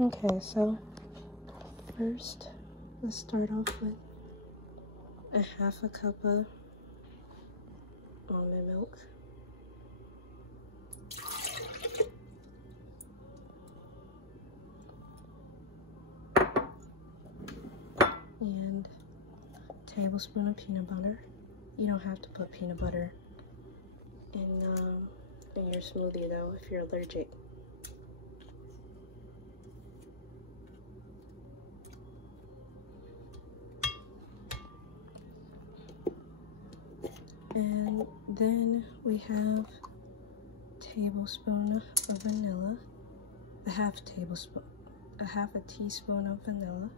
Okay, so first, let's start off with a half a cup of almond milk. And a tablespoon of peanut butter. You don't have to put peanut butter in your smoothie though if you're allergic. And then we have a tablespoon of vanilla, a half a teaspoon of vanilla.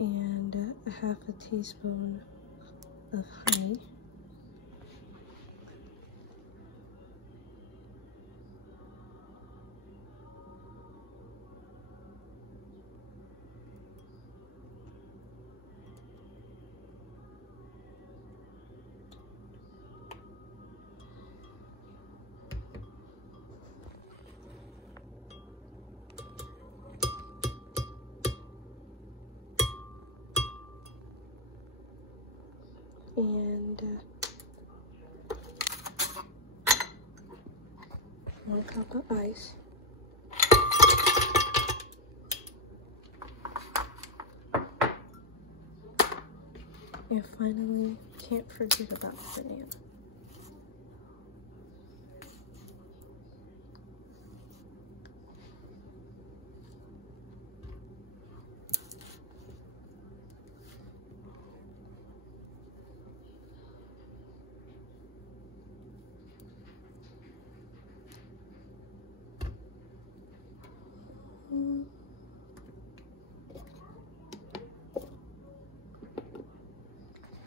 And a half a teaspoon of honey. And 1 cup of ice. And finally, can't forget about the banana.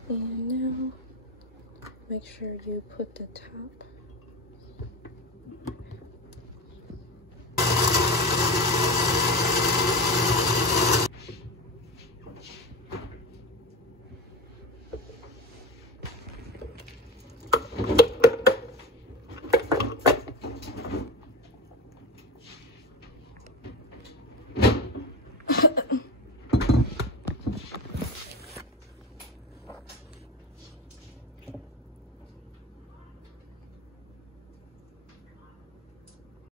And now, make sure you put the top